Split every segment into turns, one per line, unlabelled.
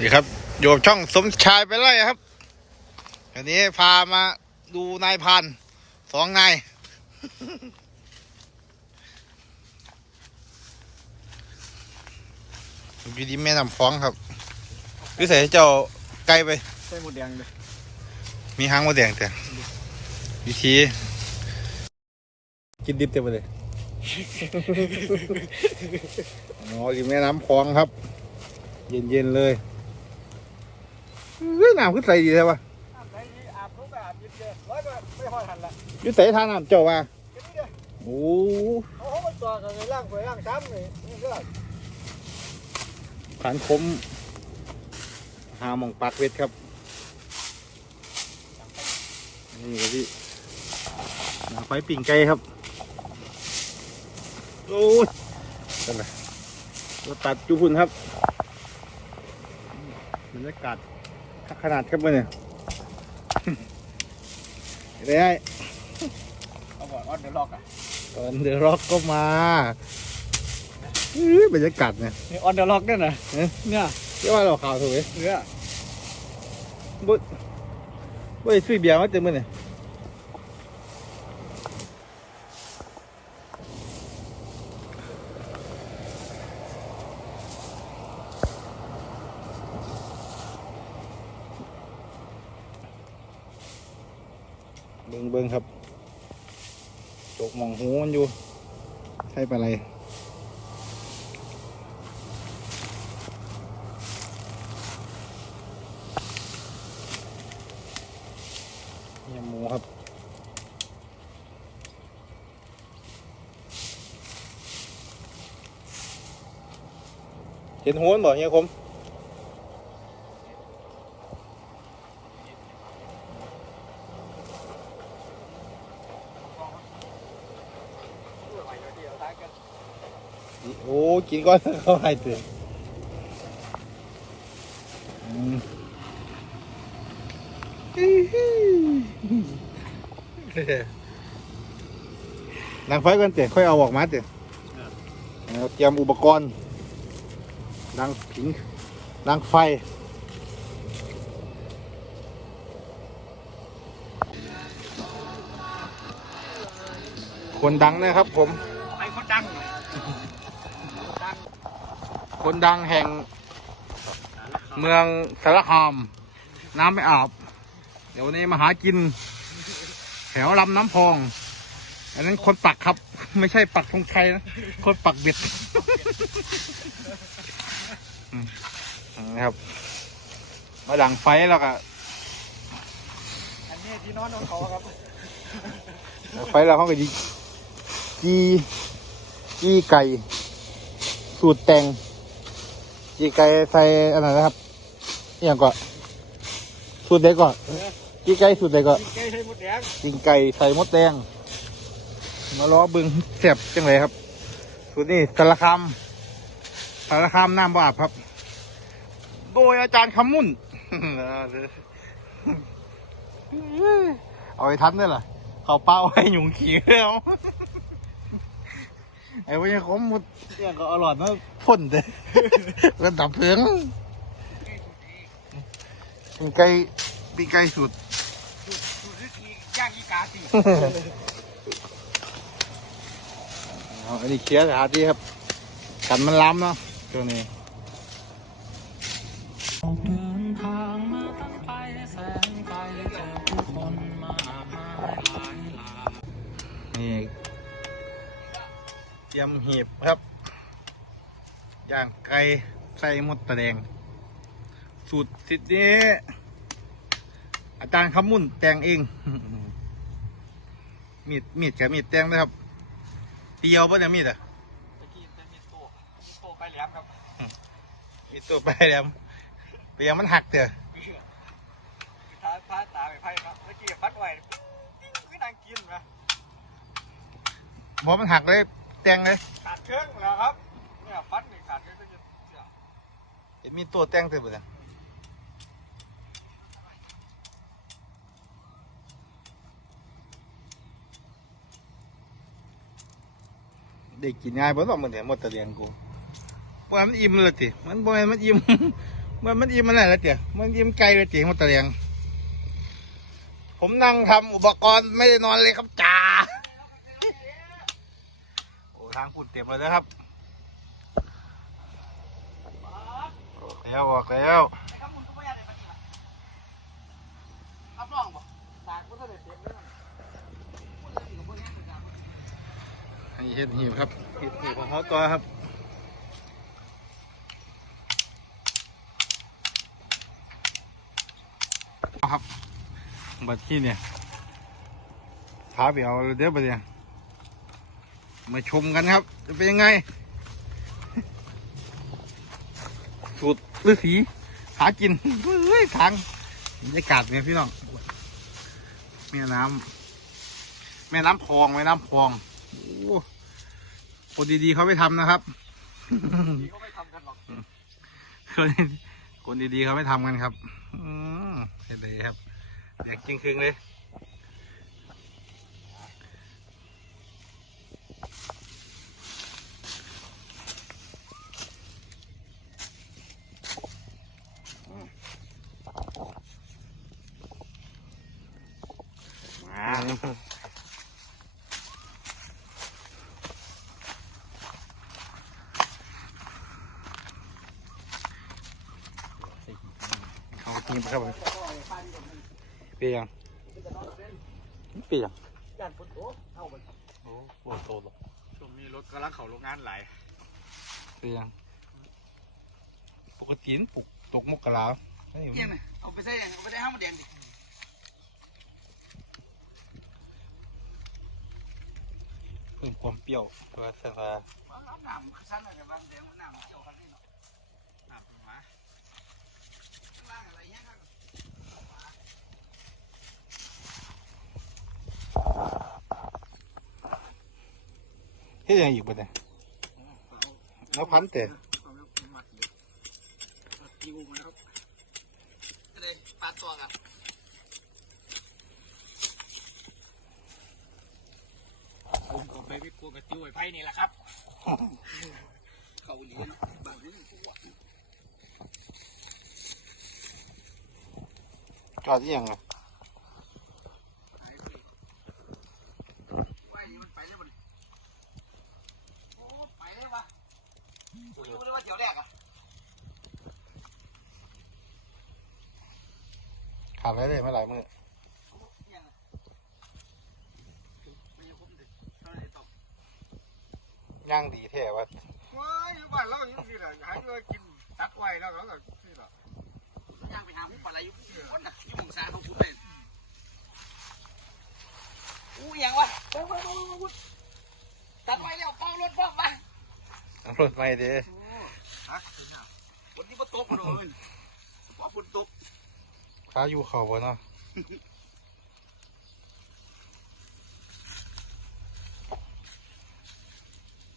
นี่ครับอยู่กับช่องสมชายไปไล่ครับอันนี้พามาดูนายพันสองนายอยู่ดีแม่นำฟ้องครับวิสัยเจ้าไกลไป
ใส่หมดแดงเลย
มีหางมดแดงแต่วิธี กินดิบเต็มไปเลยอ๋ออยู่แม่น้ำคลองครับ เย็นๆเลย เฮ้ยน้ำขึ้นใสดีใช่ปะ
อาบไหนดีอาบทุกอาบยิบเดียวร้อยก็ไม่พอทันละ
อยุ่ใส่ทานน้ำเจ้าว่า
แค่นี้เดียว
โอ้
เขาเขาไปต่อกันเลยล่างไปล่างซ้ำเลยนี่ก็
ขันคม หาหมองปักเวทครับ นี่ครับพี่หนาไฟปิ่งไก่ครับ โอ้ยนั่นแหละรถตัดจุพุ่นครับบรรยากาศ ขนาดครับเมื่อเนี่ยได้
เอาบอกว่าเดี๋ยวล็อกอะ
ตอนเดอะร็อกก็มาอื้อบรรยากาศเนี่ย
นี่ออนเดี๋ยวล็อกเนี่ยนะ
เอ๊ะ
เนี่ย
เรียกว่าเราข่าวถูกไหม
เนี่ย
บุบุยซื้อเบียร์มาเต็มมือเนี่ยเบิ้งเบิ้งครับตกหมองหูมันอยู่ใช่ปะไรเนี่ย หมูครับเห็นหัวมันบ่เฮียคมโอ้กินก้อนเขาให้ตื่นอืม ดังไฟกันเตะค่อยเอาออกมาเตะเอาเตรียมอุปกรณ์ดังผิงดังไฟคนดังนะครับผม
ไอ้คนดัง
คนดังแห่งเมืองสารคาม น้ำไม่อาบ เดี๋ยววันนี้มาหากิน แถวลำน้ำพอง อันนั้นคนปักครับ ไม่ใช่ปักธงชัยนะ คนปักเบ็ดอืมนะครับ มาดังไฟแล้วก็
อันนี้ที่นอนของเขาครับ
ดังไฟแล้วเขาก็ดีจีจีไก่ สูตรแตงจีไก่ใส่อะไรนะครับอหย่างก่อนสูตรใดก่อน จีไก่สูตรใดก่อน
กินไก่ใส่หมดแดง
จิงไก่ใส่มดแดงมาล้อบึงเสียบจังเลยครับสูตรนี้สารคามสารคามน้ำบอาบครับ โดยอาจารย์คำมุ่นเอาไปทันได้เหรอเขาเป้าให้หยุ่งขี้แล้วไอ้พวกนี้เขามุดเนี่ยก็อร่อยนะพ่นเด้ระดับเพลิงปีไก่ปีไก่สุด
สูตรสูตรที่ย่างอีกาสิ
เอาอันนี้เคลียร์หาที่ครับ กันมันล้ำเนาะตัวนี้
ออกเดินทางมาตั้งไกลแสนไกลเจอผู้คนมากมายหลายหลาก
นี่เตรียมหีบครับย่างไก่ใส่หมดตะแดง สูตรสิทธิ์นี้ อาจารย์คำมุ่นแต่งเอง มีดมีดกับมีดแต่งนะครับเตียวปะเนี่ยมีดอะ
ตะกี้เป็นมีโต้มีโต้ไปแหลมครับ
มีตัวไปแล้วไปยังมันหักเถอะ
ท้าท้าตาไปไพ่ครับตะกี้ฟัดไว้ติ้งไม่นางกินนะ
พอมันหักเลยแต่งเลย
ขาดเครื่องแล้วครับเนี่ยฟัดนี่ขาดเครื่องก็จะเสีย
เห็นมีตัวแต่งเต็มเลย ได้กินง่ายบ่ต้องมันเนี่ยหมดตะเลียงกูว่ามันอิ่มเลยติมันบ่แม่นมันอิ่มมันมันอิ่มมันอะไรแล้วเตี๋ยมันอิ่มไกลเลยตี๋ยมันตะเลียง ผมนั่งทำอุปกรณ์ไม่ได้นอนเลยครับจ่าโอ้ทางฝุ่นเต็มเลยนะครับออกแล้วออกแล้ว
ไอ้คำมึงก็ไม่อยากได้ปฏิบัติรับรองบ่ตากก็จะได้เต็มเลยมันพูดเลยอยู่กับพวกนี้เหมือนกัน
ให้เห็ดหีบครับเห็ดหีบของเขาตัวครับเอาครับบัดที่เนี่ยท้าไปเอาเดี๋ยวไปเนี่ยมาชมกันครับ จะเป็นยังไง สูตรฤาษีหากินเฮ้ยทางบรรยากาศเนี่ยพี่น้องแม่น้ำแม่น้ำพองแม่น้ำพองโอ้ คนดีๆเขาไม่ทำนะครับ
ที่เขาไม่ทำกันหรอก
คนคนดีๆเขาไม่ทำกันครับอืมเห็นเลยครับอยากจริงคืงเลยเอาทีมครับผม เปียงเปียง
ย่านฝนตกเอาไป
โอ้โหโตหรอ
ช่วงนี้รถกำลังเข้าโรงงานหลาย
เปียงปกติปลูกตกมกราเฮ้ย
เยี่ยมเลยเอาไปใส่เอาไปได้ห้ามแดงดิ
เพิ่มความเปรี้ยวเพื่อเสริม
มันรับน้ำสั้นเลยบางเดียวน้ำเจ้าคันนี้เนาะน้ำหมาข้างล่างอะไรเงี้ยครับ
เฮ้ยยังอีกบ่เนี่ยแล้วพันเตะ
กิวมาครับปลาตัวกันผมก็ไปไม่กลัวกับติวไอ้ไพ่นี่แหละครับ เขาเลี้ยงบางเรื่องตัว
จอดที่ยังอะ
หายไปว่ายนี่มันไปได้บ่ดิโอ้ไปได้ปะกูยังไม่รู้ว่าเดี๋ยวแรกอะ
ขาดไว้เลยมาหลายมือ
ยังไงไม่ยังคมถึงเท่าไหร่ตก
ย่างดีแท้ว่า
ว้ายอยู่บ้านเราอยู่ที่ไหนหาเงินกิน ตักไว้แล้วเราก็ที่ละย่างไปหาผู้ปลาไหลอยู่คนน่ะอยู่หมองสาของคุณเลยอู้ยังวะไปไปไปไปตัดไว้แล้วเป้ารถพ่อมา
เอารถไม่เด้
ฮะวันนี้มาตกมาเลยว่าฝนตก
ขาอยู่เขาบ่เนาะ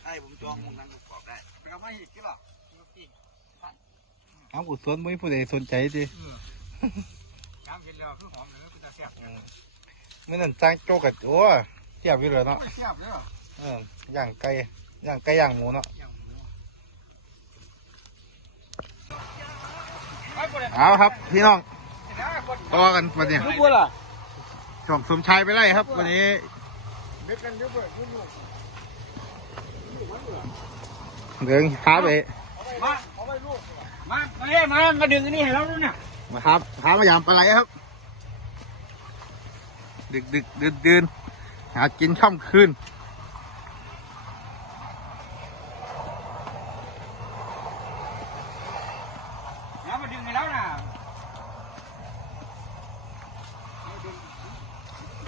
ใช่ผมจองมุมนั้นบอกได้ไปเอามาอีกกี่หรอ
เอาอุดสวนไม่ผู้ใดสนใจดิ
น้ำเย็นแล้วคือหอมเลยคือตาแซ่บ
อืมมื่อนั้นจ้างโจกกับโอ้เทียบอยู่เลยเนาะ
โอ้ยแซ่บเลยเหรอ
เออย่างไก่ย่างไก่ย่างหมูเนาะ
อย่างหมูไอ้คนเนี่ย
เอาครับพี่น้อง
นะคน
ต่อกันวันนี้
รู้บัวล่ะ
ช่องสมชายไปไล่ครับ วันนี้
เม็ดกันเยอะเว้ยยุ่ง
เดินท้าไป
ๆ มาเอาไปลูกมามาเฮ้มามาดึงอันนี้ให้เราด้วยเนี่ย
มาครับท้ามายามปลาไหลครับ ดึกดึกเดินเดินหากินค่ำคืน
แล้วมาดึงให้เราน่ะ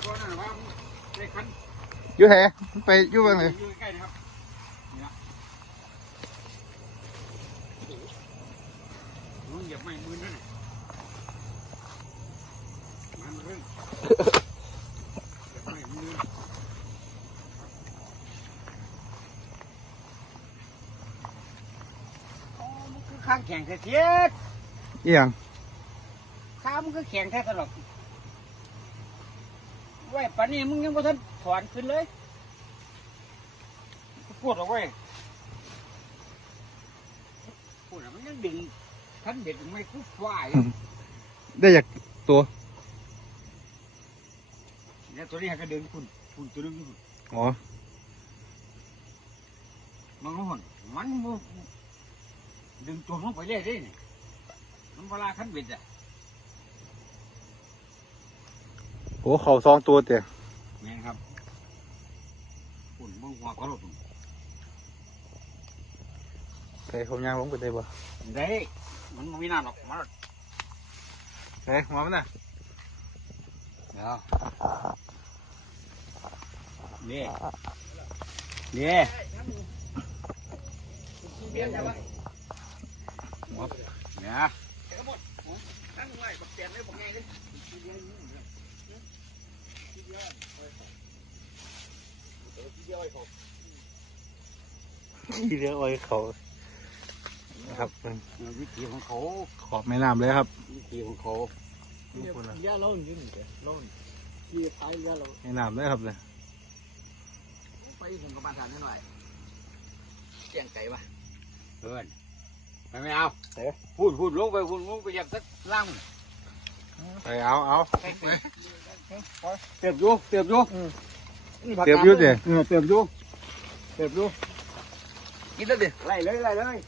ตัวนั้นว่าเลขคัน
อยู่ไหนไปอยู่บ้างเลย
อยู่ใกล้ๆนะครับนี่นะโอ้โห เหยียบไม่มือนั่นน่ะมันเรื่องเหยียบไม่มือโอ้มันคือข้างแข็งแท้เทียด
เอียง
ขามันคือแข็งแท้ตลอดไว้ป่านนี้มึงยังบ่ทันถอนขึ้นเลยปวดออกเว้ยปวดอะมันยังดึง ขันเบ็ดไม่คุ้ฝ่าย
ได้จากตัว
เนี่ยตัวนี้ก็เดินคุณคุณตัวนึงคุณ
อ๋อ
มันก็หนมันบ่ดึงตัวลงไปเรื่อยๆนี่มันเวลาขันเบ็ดอะ
โอ้เขาสองตัวเตะ
แม่นครับคุณเบิ่งหัวกระโดด
ใส่เขายางลงไปได้บ่
ได้ มันบ่มีน้ำหรอกมา
ใส่หัวมันน่ะ
เดี๋ยวนี่นี่หัวเนี่ย
ที่เรียกอ้อยเขา นะครับ
วิธีของเขา
ขอบแม่น้ำเลยครับ
วิธีของเขา
เลี้ยเล่าอยู่นี่เด้อเล่าที่ท้ายเลี้ยเรา
แม่น้ำเลยครับเลย
ไปถึงกับบ้านทานนิดหน่อยเจียงไก่ปะ
เพื่อนไปไม่เอาพูดพูดลงไปพูดลงไปอยากสักล่าง
ไปเอาเอา
เติบอยู่เติบอยู่
เตรียมอยุดเดี๋ย
เออเติบอยู่เติบอยู่
กินแล้วดิ
ไล่เลยไล่เลยอืม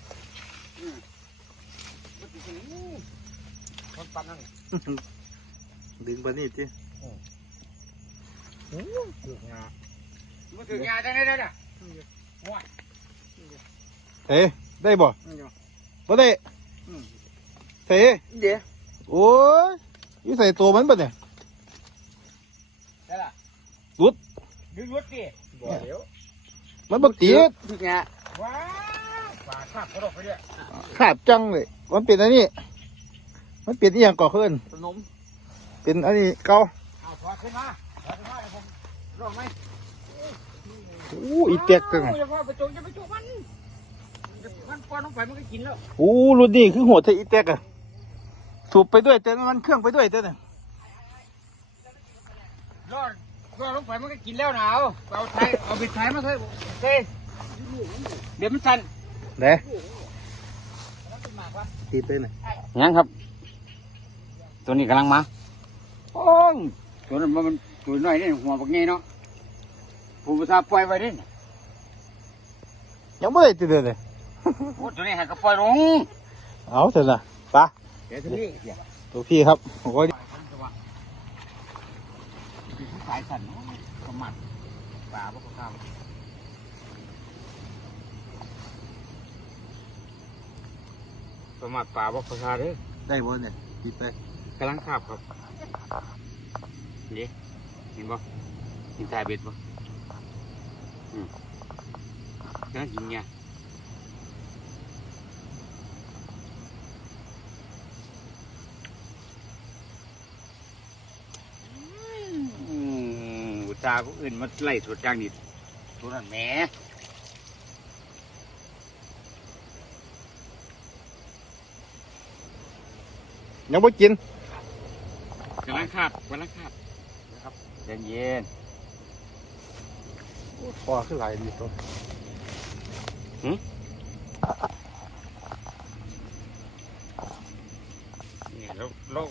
คนปั่นนั่น
ดึงไปนี่จี
มันถึงงานจังได้ได้น่ะ
เฮ้ได้บ่บ่ได้เฮ้
เดี๋ยว
โอ้ยอยี่ใส่ตัวมันปะเนี่ย
ได้ล่ะ
รุด
ดึงรุดดิ
บ่เดี๋ยว
มันบ่ติด
ถึงงา
ว้า วป่าคาบกระโดดไปเนี่ย
ขาดจังเลย มันเป็นอันนี้ มันเป็นอหย่างก่อขึ้น
ขนม
เป็นอันนี้เก่า
เอาถอดขึ้นมาถอดขึ้นมาเดี๋ยวผมรอดไหม
อู้อีเตียกจัง
โอ้อย่าว่าไปจงอย่าไปจงมันมันปล่อยลงไปมันก็กินแล้ว
อู้รุ่นนี้คือหัวเทอีเตียกอะสูบไปด้วยแต่มันเครื่องไปด้วยแต่เนี่ย
รอดรอดลงไปมันก็กินแล้วหนาวเอาไทยเอาไปไทยมาใส่เต้เดี๋ยวมันสั่น
เด้ตีไปหน่อย
ยังครับ ตัวนี้กำลังมาโอ้ยตัวนั้นมันตัวน้อยนี่หัวบักใหญ่เนาะผมอุตส่าห์ปล่อยไว้ดิ
ยังไม่ได้ติดเลย
โอ้ตัวนี้ให้ก็ปล่อยลง
เอาเถอะนะไปะ
เดี๋ยวตัวนี้เดี๋ยว
ตัวพี่ครับโอ้ย
สายสั่นสมัดปลาพวกข้าว สมัดปลาพวกข้าวเด้อ
ได้บ่เนี่ยตีไป
กำลังขับครับนี่เห็นบ่เห็นสายเบ็ดบ่อืมน่ากินเนี่ยอืมอุตส่าห์ผู้อื่นมาไล่สดอย่างนี้ตัวนั้นแหม
ยังไม่กิน
กำลังขับกำลังขับนะครับเย็นเย็น
พอขึ้นหลายดีตัว
ๆนี่เราเรา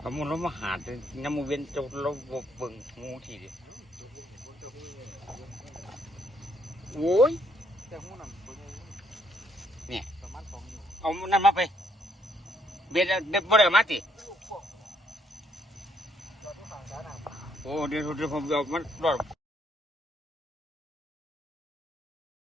เอามุนเรามาหาดเลยน้ำมูเวียนเจ้าเราบ่เบิ่งงูทีเดียวโอ้ย
แต่หูน้ำตัวนี้
เนี่ย
ประมาณสองนิ้ว
เอานั่นมาไป เบ็ดเด็ดบ่ได้มา
ที่
โอ้เดี๋ยวเดี๋ยวผมเอามันรอด